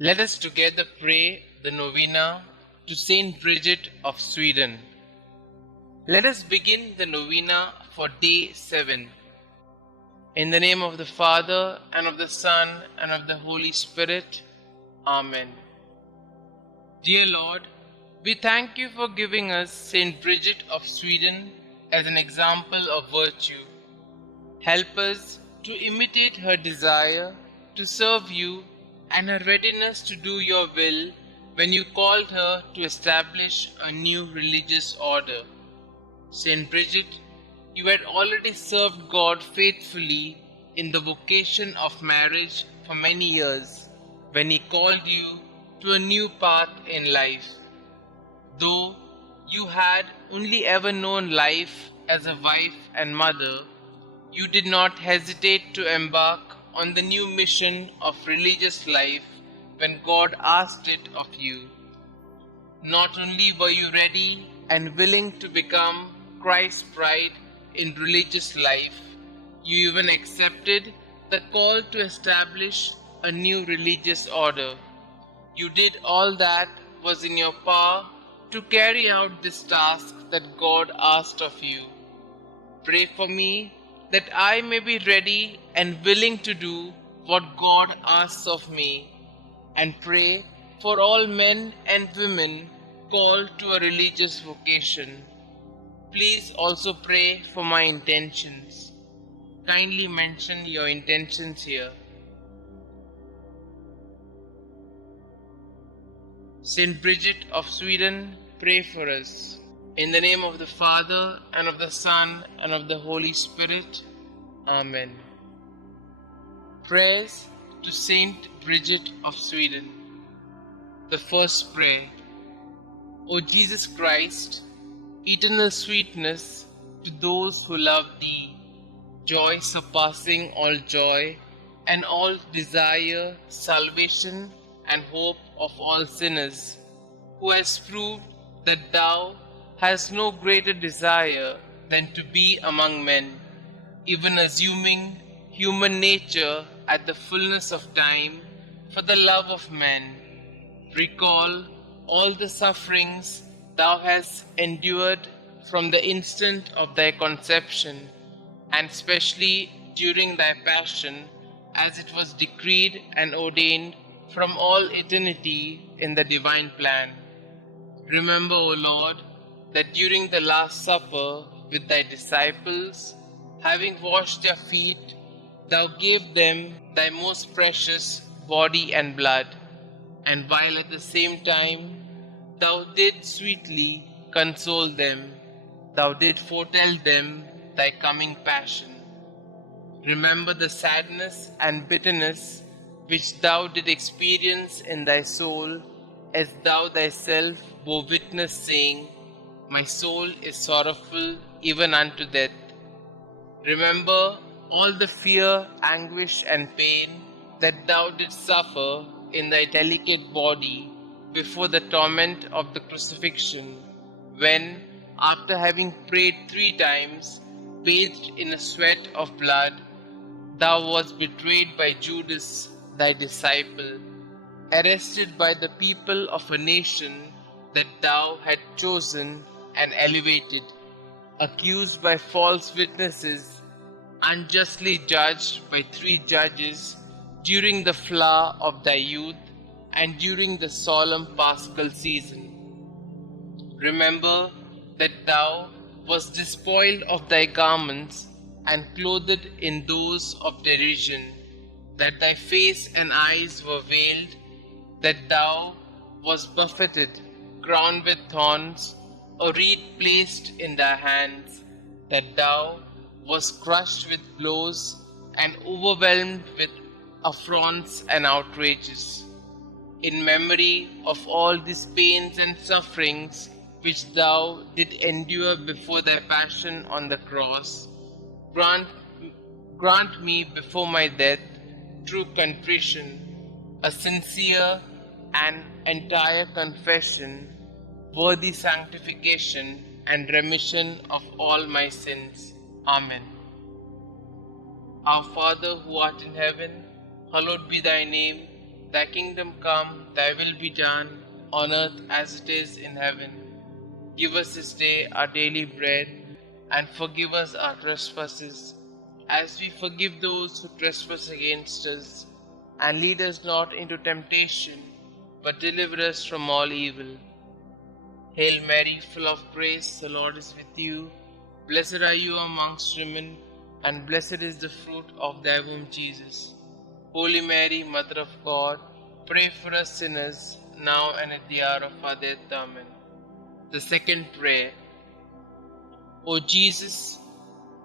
Let us together pray the Novena to St Bridget of Sweden. Let us begin the Novena for day 7. In the name of the Father, and of the Son, and of the Holy Spirit. Amen. Dear Lord, we thank you for giving us St Bridget of Sweden as an example of virtue. Help us to imitate her desire to serve you and her readiness to do your will when you called her to establish a new religious order. St. Bridget, you had already served God faithfully in the vocation of marriage for many years when He called you to a new path in life. Though you had only ever known life as a wife and mother, you did not hesitate to embark on the new mission of religious life when God asked it of you. Not only were you ready and willing to become Christ's bride in religious life, you even accepted the call to establish a new religious order. You did all that was in your power to carry out this task that God asked of you. Pray for me that I may be ready and willing to do what God asks of me, and pray for all men and women called to a religious vocation. Please also pray for my intentions. Kindly mention your intentions here. St. Bridget of Sweden, pray for us. In the name of the Father, and of the Son, and of the Holy Spirit. Amen. Prayers to Saint Bridget of Sweden. The first prayer. O Jesus Christ, eternal sweetness to those who love Thee, joy surpassing all joy, and all desire, salvation, and hope of all sinners, who has proved that Thou hast no greater desire than to be among men, even assuming human nature at the fullness of time for the love of men. Recall all the sufferings Thou hast endured from the instant of Thy conception, and especially during Thy passion, as it was decreed and ordained from all eternity in the divine plan. Remember, O Lord, that during the Last Supper with Thy disciples, having washed their feet, Thou gave them Thy most precious body and blood, and while at the same time Thou did sweetly console them, Thou did foretell them Thy coming passion. Remember the sadness and bitterness which Thou did experience in Thy soul, as Thou Thyself bore witness, saying, My soul is sorrowful even unto death. Remember all the fear, anguish, and pain that Thou didst suffer in Thy delicate body before the torment of the crucifixion, when, after having prayed 3 times, bathed in a sweat of blood, Thou wast betrayed by Judas, Thy disciple, arrested by the people of a nation that Thou had chosen and elevated, accused by false witnesses, unjustly judged by 3 judges during the flower of Thy youth and during the solemn Paschal season. Remember that Thou wast despoiled of Thy garments and clothed in those of derision, that Thy face and eyes were veiled, that Thou wast buffeted, crowned with thorns, a reed placed in Thy hands, that Thou wast crushed with blows and overwhelmed with affronts and outrages. In memory of all these pains and sufferings which Thou did endure before Thy passion on the cross, grant me before my death true contrition, a sincere and entire confession, worthy sanctification and remission of all my sins. Amen. Our Father who art in heaven, hallowed be Thy name. Thy kingdom come, thy will be done, on earth as it is in heaven. Give us this day our daily bread, and forgive us our trespasses, as we forgive those who trespass against us. And lead us not into temptation, but deliver us from all evil. Hail Mary, full of grace, the Lord is with you. Blessed are you amongst women, and blessed is the fruit of thy womb, Jesus. Holy Mary, Mother of God, pray for us sinners, now and at the hour of our death. Amen. The second prayer. O Jesus,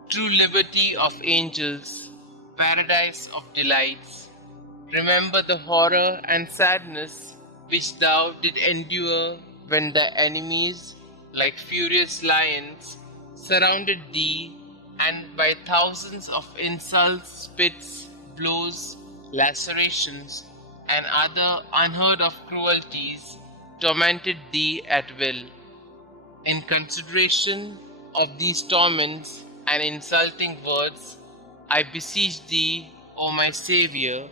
true liberty of angels, paradise of delights, remember the horror and sadness which thou did endure when thy enemies, like furious lions, surrounded thee, and by thousands of insults, spits, blows, lacerations, and other unheard of cruelties tormented thee at will. In consideration of these torments and insulting words, I beseech thee, O my Xavier,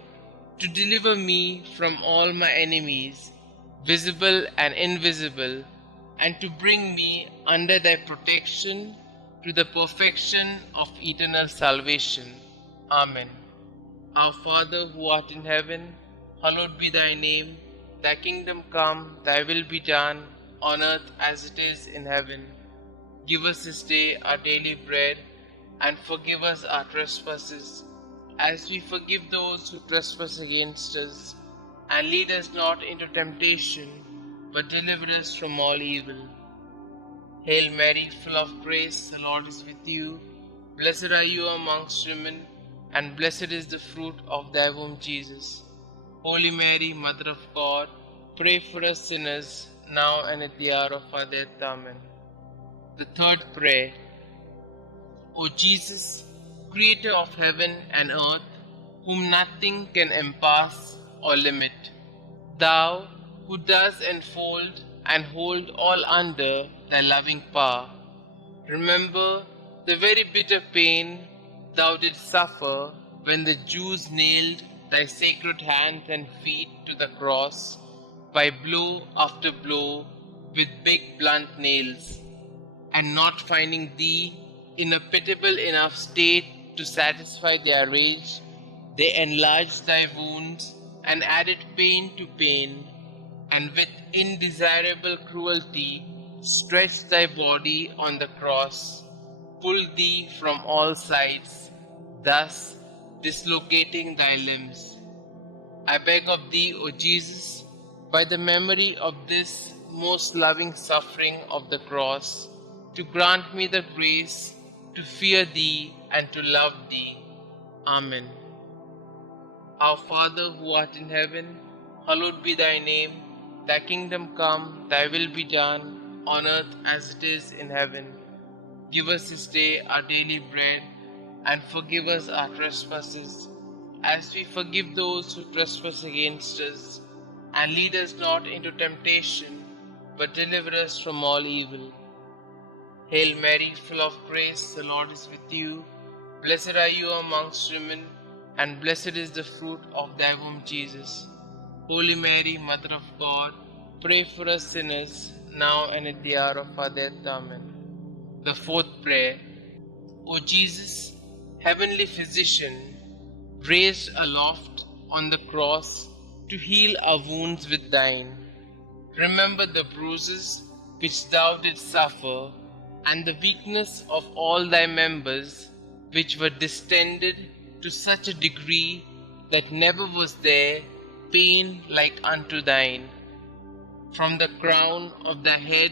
to deliver me from all my enemies, visible and invisible, and to bring me under thy protection to the perfection of eternal salvation. Amen. Our Father who art in heaven, hallowed be thy name. Thy kingdom come, thy will be done, on earth as it is in heaven. Give us this day our daily bread, and forgive us our trespasses, as we forgive those who trespass against us. And lead us not into temptation, but deliver us from all evil. Hail Mary, full of grace, the Lord is with you. Blessed are you amongst women, and blessed is the fruit of thy womb, Jesus. Holy Mary, Mother of God, pray for us sinners, now and at the hour of our death. Amen. The third prayer. O Jesus, Creator of heaven and earth, whom nothing can encompass or limit, thou who dost enfold and hold all under thy loving power, remember the very bitter pain thou didst suffer when the Jews nailed thy sacred hands and feet to the cross by blow after blow with big blunt nails, and not finding thee in a pitiable enough state to satisfy their rage, they enlarged thy wounds and added pain to pain, and with indesirable cruelty stretched thy body on the cross, pulled thee from all sides, thus dislocating thy limbs. I beg of thee, O Jesus, by the memory of this most loving suffering of the cross, to grant me the grace to fear thee and to love thee. Amen. Our Father who art in heaven, hallowed be thy name. Thy kingdom come, thy will be done, on earth as it is in heaven. Give us this day our daily bread, and forgive us our trespasses, as we forgive those who trespass against us. And lead us not into temptation, but deliver us from all evil. Hail Mary, full of grace, the Lord is with you. Blessed are you amongst women, and blessed is the fruit of thy womb, Jesus. Holy Mary, Mother of God, pray for us sinners, now and at the hour of our death. Amen. The fourth prayer. O Jesus, heavenly physician, raised aloft on the cross to heal our wounds with thine, remember the bruises which thou didst suffer, and the weakness of all thy members, which were distended to such a degree that never was there pain like unto thine. From the crown of thy head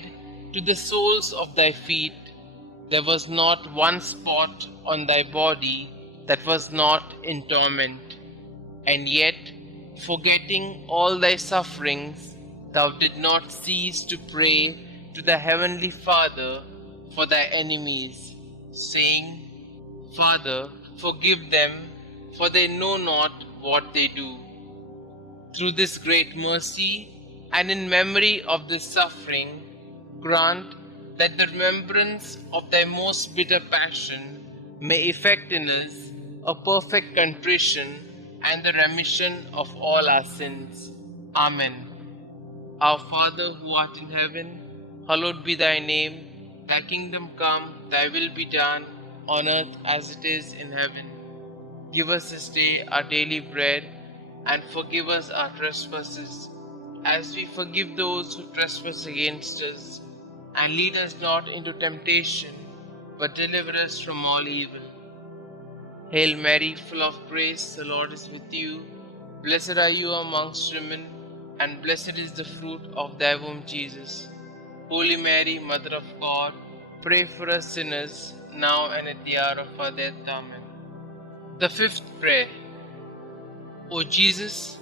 to the soles of thy feet, there was not one spot on thy body that was not in torment. And yet, forgetting all thy sufferings, thou did not cease to pray to the heavenly Father for thy enemies, saying, Father, forgive them, for they know not what they do. Through this great mercy, and in memory of this suffering, grant that the remembrance of thy most bitter passion may effect in us a perfect contrition and the remission of all our sins. Amen. Our Father who art in heaven, hallowed be thy name. Thy kingdom come, thy will be done, on earth as it is in heaven. Give us this day our daily bread, and forgive us our trespasses, as we forgive those who trespass against us. And lead us not into temptation, but deliver us from all evil. Hail Mary, full of grace, the Lord is with you. Blessed are you amongst women, and blessed is the fruit of thy womb, Jesus. Holy Mary, Mother of God, pray for us sinners, now and at the hour of our death. Amen. The fifth prayer. O Jesus,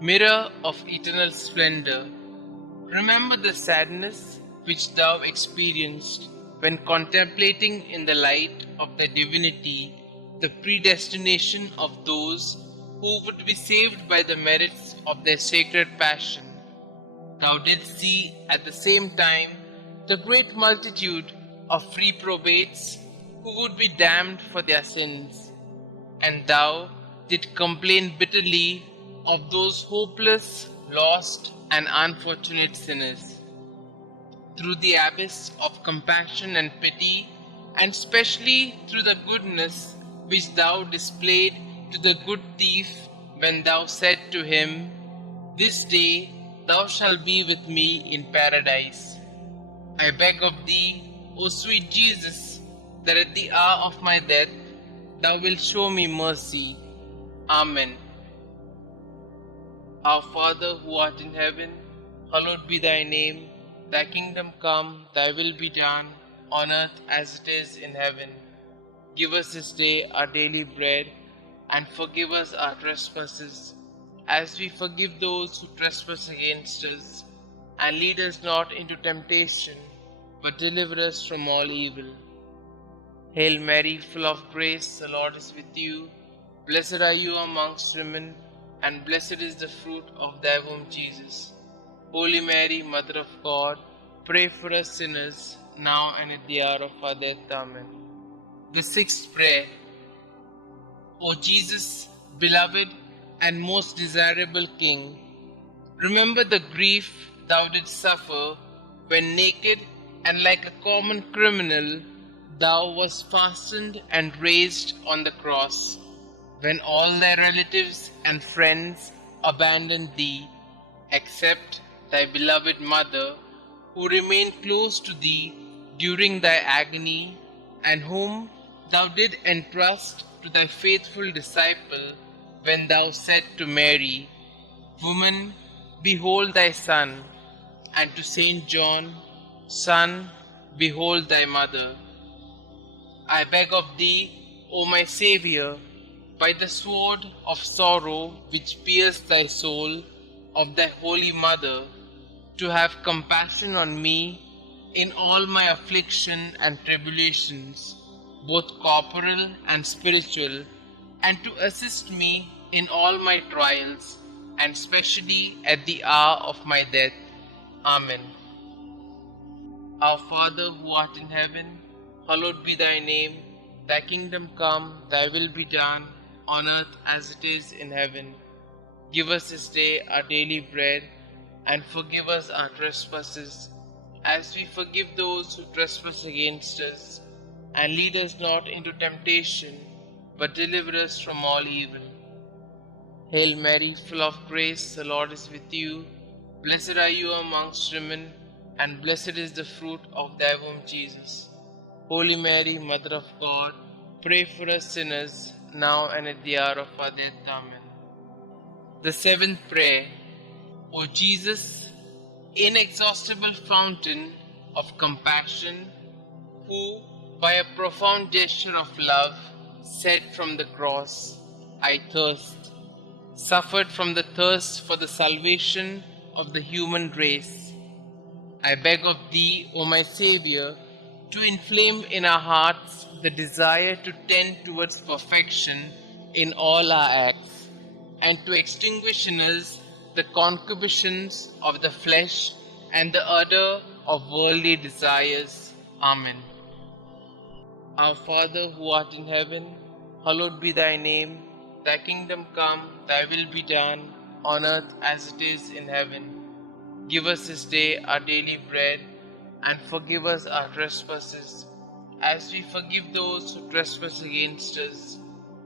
mirror of eternal splendor, remember the sadness which thou experienced when contemplating in the light of thy divinity the predestination of those who would be saved by the merits of their sacred passion. Thou didst see at the same time the great multitude of reprobates who would be damned for their sins, and thou didst complain bitterly of those hopeless, lost, and unfortunate sinners. Through the abyss of compassion and pity, and specially through the goodness which thou displayed to the good thief when thou said to him, "This day thou shalt be with me in paradise," I beg of thee, O sweet Jesus, that at the hour of my death thou wilt show me mercy. Amen. Our Father who art in heaven, hallowed be thy name. Thy kingdom come, thy will be done, on earth as it is in heaven. Give us this day our daily bread, and forgive us our trespasses, as we forgive those who trespass against us. And lead us not into temptation, but deliver us from all evil. Hail Mary, full of grace, the Lord is with you. Blessed are you amongst women, and blessed is the fruit of thy womb, Jesus. Holy Mary, Mother of God, pray for us sinners, now and at the hour of our death. Amen. The sixth prayer. O Jesus, beloved and most desirable King, remember the grief thou didst suffer when naked and like a common criminal thou wast fastened and raised on the cross, when all thy relatives and friends abandoned thee, except thy beloved mother, who remained close to thee during thy agony, and whom thou did entrust to thy faithful disciple when thou said to Mary, "Woman, behold thy son," and to Saint John, "Son, behold thy mother." I beg of thee, O my Xavier, by the sword of sorrow which pierced thy soul, of thy holy mother, to have compassion on me in all my affliction and tribulations, both corporal and spiritual, and to assist me in all my trials, and specially at the hour of my death. Amen. Our Father who art in heaven, hallowed be thy name. Thy kingdom come, thy will be done, on earth as it is in heaven. Give us this day our daily bread, and forgive us our trespasses, as we forgive those who trespass against us. And lead us not into temptation, but deliver us from all evil. Hail Mary, full of grace, the Lord is with you. Blessed are you amongst women, and blessed is the fruit of thy womb, Jesus. Holy Mary, Mother of God, pray for us sinners, now and at the hour of our death. Amen. The seventh prayer. O Jesus, inexhaustible fountain of compassion, who, by a profound gesture of love, said from the cross, "I thirst," suffered from the thirst for the salvation of the human race. I beg of thee, O my Xavier, to inflame in our hearts the desire to tend towards perfection in all our acts, and to extinguish in us the concupiscence of the flesh and the ardor of worldly desires. Amen. Our Father who art in heaven, hallowed be thy name. Thy kingdom come, thy will be done, on earth as it is in heaven. Give us this day our daily bread, and forgive us our trespasses, as we forgive those who trespass against us.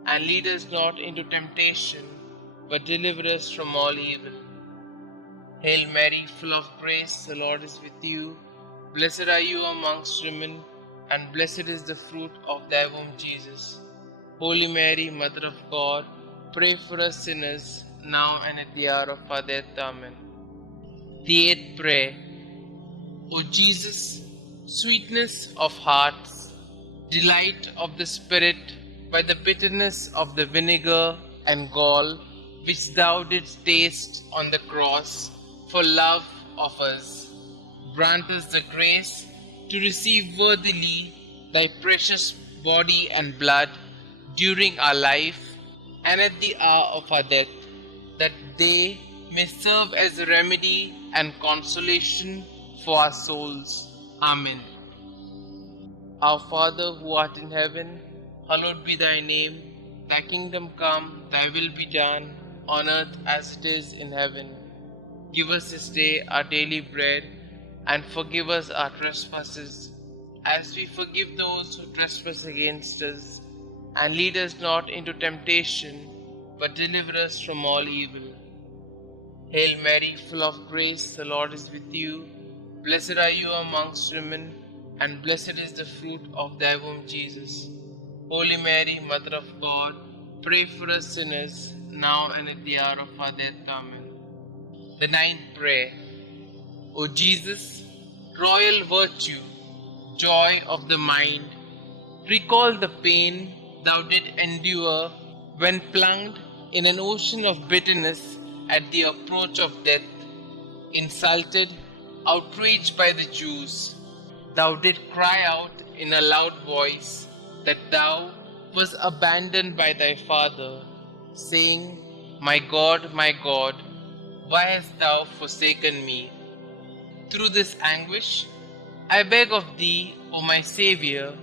And lead us not into temptation, but deliver us from all evil. Hail Mary, full of grace, the Lord is with you. Blessed are you amongst women, and blessed is the fruit of thy womb, Jesus. Holy Mary, Mother of God, pray for us sinners, now and at the hour of our death. Amen. The eighth prayer. O Jesus, sweetness of hearts, delight of the Spirit, by the bitterness of the vinegar and gall which thou didst taste on the cross for love of us, grant us the grace to receive worthily thy precious body and blood during our life and at the hour of our death, that they may serve as a remedy and consolation for our souls. Amen. Our Father who art in heaven, hallowed be thy name. Thy kingdom come, thy will be done, on earth as it is in heaven. Give us this day our daily bread, and forgive us our trespasses, as we forgive those who trespass against us. And lead us not into temptation, but deliver us from all evil. Hail Mary, full of grace, the Lord is with you. Blessed are you amongst women, and blessed is the fruit of thy womb, Jesus. Holy Mary, Mother of God, pray for us sinners, now and at the hour of our death. Amen. The ninth prayer. O Jesus, royal virtue, joy of the mind, recall the pain thou didst endure when plunged in an ocean of bitterness at the approach of death, insulted, outraged by the Jews. Thou didst cry out in a loud voice that thou wast abandoned by thy Father, saying, my God, why hast thou forsaken me? Through this anguish, I beg of thee, O my Xavier,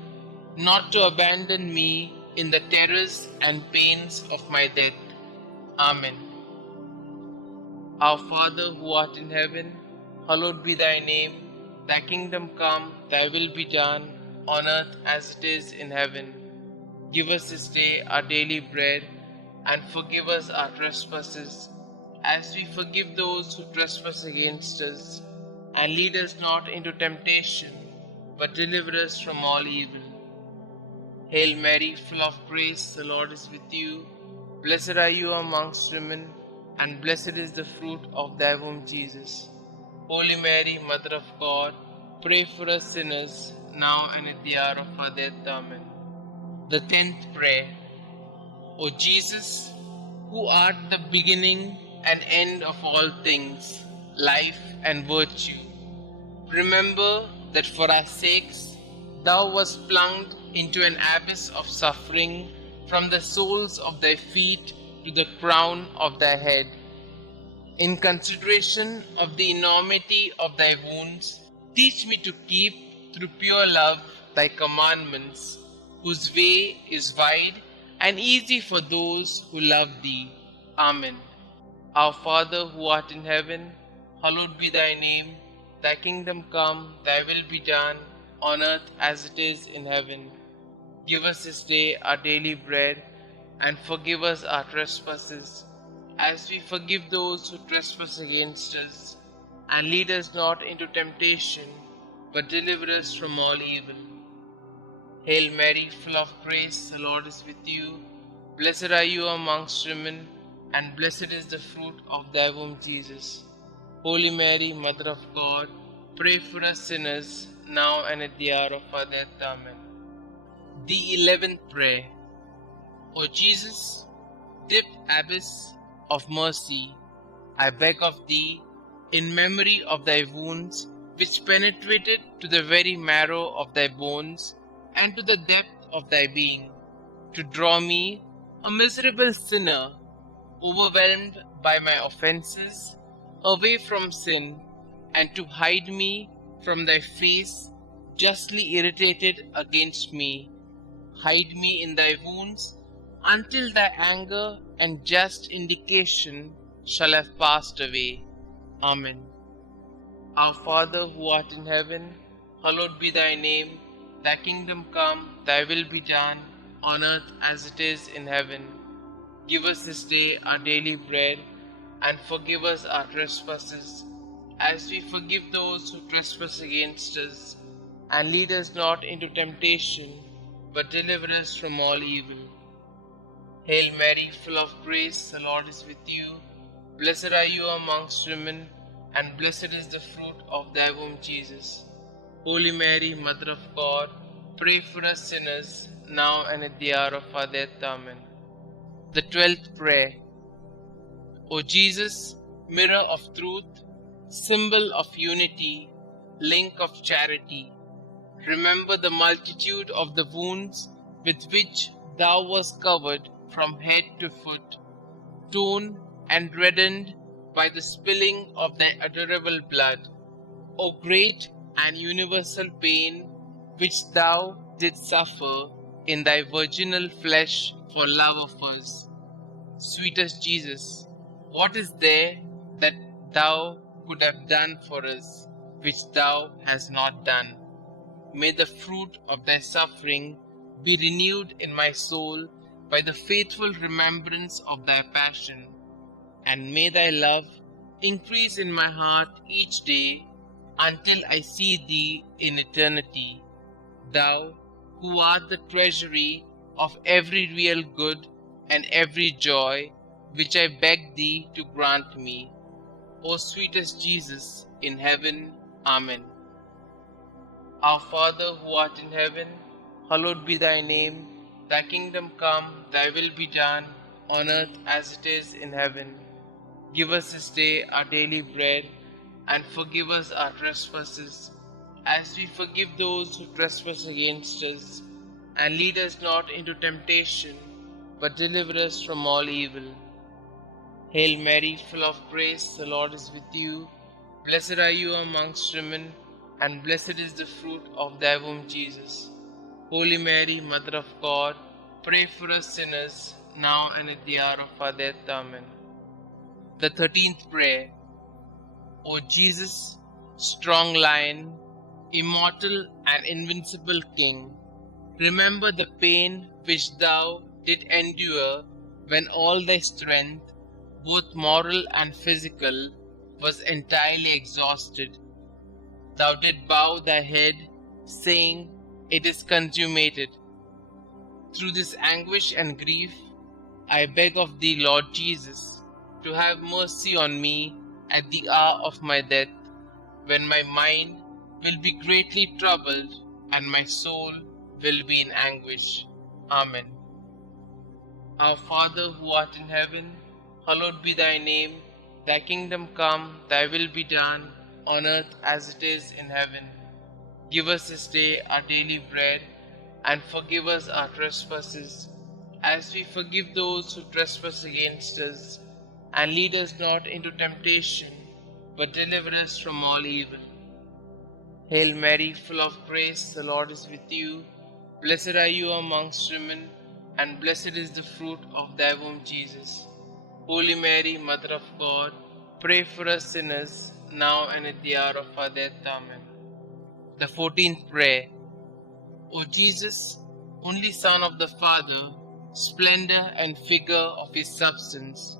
not to abandon me in the terrors and pains of my death. Amen. Our Father who art in heaven, hallowed be thy name. Thy kingdom come, thy will be done, on earth as it is in heaven. Give us this day our daily bread, and forgive us our trespasses, as we forgive those who trespass against us. And lead us not into temptation, but deliver us from all evil. Hail Mary, full of grace, the Lord is with you. Blessed are you amongst women, and blessed is the fruit of thy womb, Jesus. Holy Mary, Mother of God, pray for us sinners, now and at the hour of our death. Amen. The 10th prayer. O Jesus, who art the beginning and end of all things, life and virtue, remember that for our sakes thou wast plunged into an abyss of suffering from the soles of thy feet to the crown of thy head. In consideration of the enormity of thy wounds, teach me to keep, through pure love, thy commandments, whose way is wide and easy for those who love thee. Amen. Our Father who art in heaven, hallowed be thy name. Thy kingdom come, thy will be done, on earth as it is in heaven. Give us this day our daily bread, and forgive us our trespasses, as we forgive those who trespass against us. And lead us not into temptation, but deliver us from all evil. Hail Mary, full of grace, the Lord is with you. Blessed are you amongst women, and blessed is the fruit of thy womb, Jesus. Holy Mary, Mother of God, pray for us sinners, now and at the hour of our death. Amen. The 11th prayer. O Jesus, deep abyss of mercy, I beg of thee, in memory of thy wounds, which penetrated to the very marrow of thy bones and to the depth of thy being, to draw me, a miserable sinner, overwhelmed by my offenses, away from sin, and to hide me from thy face, justly irritated against me. Hide me in thy wounds, until thy anger and just indication shall have passed away. Amen. Our Father who art in heaven, hallowed be thy name. Thy kingdom come, thy will be done, on earth as it is in heaven. Give us this day our daily bread, and forgive us our trespasses, as we forgive those who trespass against us. And lead us not into temptation, but deliver us from all evil. Hail Mary, full of grace, the Lord is with you. Blessed are you amongst women, and blessed is the fruit of thy womb, Jesus. Holy Mary, Mother of God, pray for us sinners, now and at the hour of our death. Amen. The 12th Prayer. O Jesus, mirror of truth, symbol of unity, link of charity, remember the multitude of the wounds with which thou wast covered from head to foot, torn and reddened by the spilling of thy adorable blood. O great and universal pain which thou didst suffer in thy virginal flesh for love of us. Sweetest Jesus, what is there that thou could have done for us, which thou hast not done? May the fruit of thy suffering be renewed in my soul by the faithful remembrance of thy passion, and may thy love increase in my heart each day until I see thee in eternity, thou who art the treasury of every real good and every joy, which I beg thee to grant me. O sweetest Jesus in heaven. Amen. Our Father who art in heaven, hallowed be thy name. Thy kingdom come, thy will be done, on earth as it is in heaven. Give us this day our daily bread, and forgive us our trespasses, as we forgive those who trespass against us. And lead us not into temptation, but deliver us from all evil. Hail Mary, full of grace, the Lord is with you. Blessed are you amongst women, and blessed is the fruit of thy womb, Jesus. Holy Mary, Mother of God, pray for us sinners, now and at the hour of our death. Amen. The 13th Prayer. O Jesus, strong Lion, immortal and invincible King, remember the pain which thou didst endure when all thy strength, both moral and physical, was entirely exhausted. Thou didst bow thy head, saying, "It is consummated." Through this anguish and grief, I beg of thee, Lord Jesus, to have mercy on me at the hour of my death, when my mind will be greatly troubled and my soul will be in anguish. Amen. Our Father who art in heaven, hallowed be thy name. Thy kingdom come, thy will be done, on earth as it is in heaven. Give us this day our daily bread, and forgive us our trespasses, as we forgive those who trespass against us. And lead us not into temptation, but deliver us from all evil. Hail Mary, full of grace, the Lord is with you. Blessed are you amongst women, and blessed is the fruit of thy womb, Jesus. Holy Mary, Mother of God, pray for us sinners, now and at the hour of our death. Amen. The 14th Prayer. O Jesus, only Son of the Father, splendor and figure of his substance,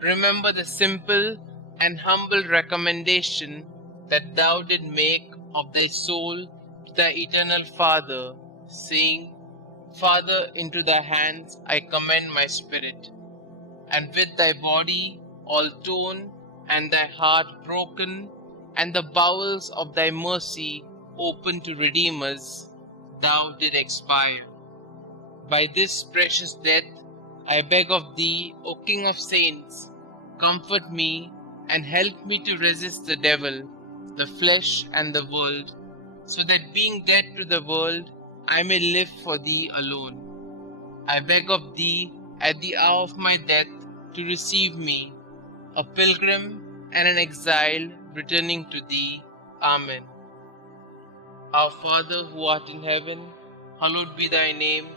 remember the simple and humble recommendation that thou did make of thy soul to thy eternal Father, saying, "Father, into thy hands I commend my spirit." And with thy body all torn, and thy heart broken, and the bowels of thy mercy open to redeem us, thou did expire. By this precious death, I beg of thee, O King of saints, comfort me and help me to resist the devil, the flesh, and the world, so that being dead to the world, I may live for thee alone. I beg of thee, at the hour of my death, to receive me, a pilgrim and an exile returning to thee. Amen. Our Father who art in heaven, hallowed be thy name.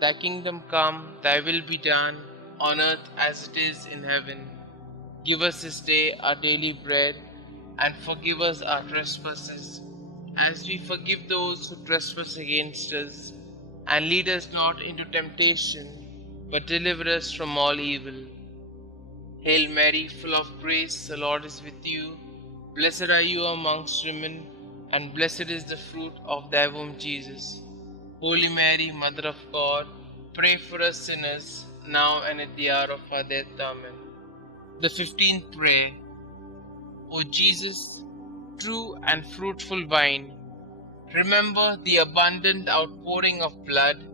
Thy kingdom come, thy will be done, on earth as it is in heaven. Give us this day our daily bread, and forgive us our trespasses, as we forgive those who trespass against us. And lead us not into temptation, but deliver us from all evil. Hail Mary, full of grace, the Lord is with you. Blessed are you amongst women, and blessed is the fruit of thy womb, Jesus. Holy Mary, Mother of God, pray for us sinners, now and at the hour of our death. Amen. The 15th prayer. O Jesus, true and fruitful vine, remember the abundant outpouring of blood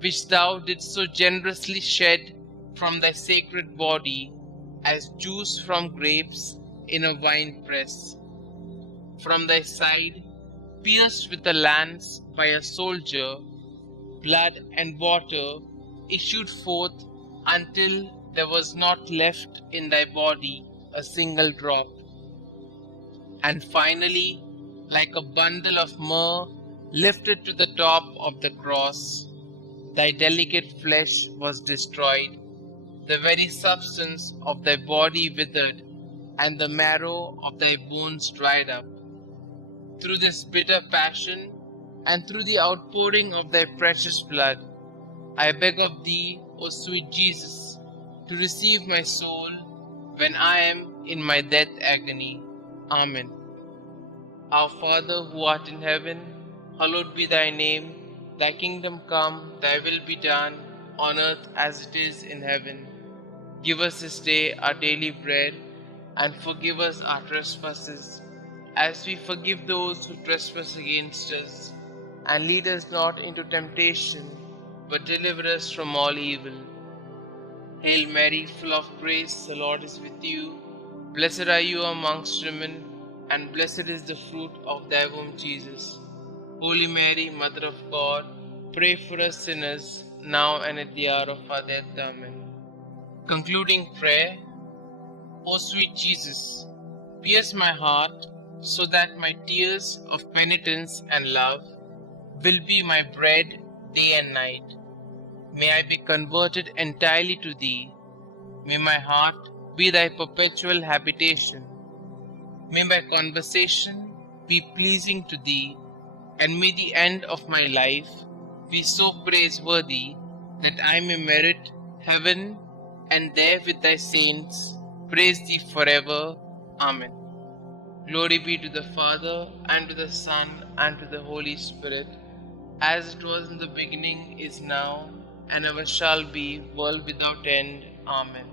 which thou didst so generously shed from thy sacred body as juice from grapes in a wine press. From thy side, pierced with a lance by a soldier, blood and water issued forth until there was not left in thy body a single drop. And finally, like a bundle of myrrh lifted to the top of the cross, thy delicate flesh was destroyed, the very substance of thy body withered, and the marrow of thy bones dried up. Through this bitter passion, and through the outpouring of thy precious blood, I beg of thee, O sweet Jesus, to receive my soul when I am in my death agony. Amen. Our Father who art in heaven, hallowed be thy name. Thy kingdom come, thy will be done, on earth as it is in heaven. Give us this day our daily bread, and forgive us our trespasses, as we forgive those who trespass against us. And lead us not into temptation, but deliver us from all evil. Hail Mary, full of grace, the Lord is with you. Blessed are you amongst women, and blessed is the fruit of thy womb, Jesus. Holy Mary, Mother of God, pray for us sinners, now and at the hour of our death. Amen. Concluding prayer. O sweet Jesus, pierce my heart, so that my tears of penitence and love will be my bread day and night. May I be converted entirely to thee. May my heart be thy perpetual habitation. May my conversation be pleasing to thee, and may the end of my life be so praiseworthy that I may merit heaven, and there with thy saints praise thee forever. Amen. Glory be to the Father, and to the Son, and to the Holy Spirit, as it was in the beginning, is now, and ever shall be, world without end. Amen.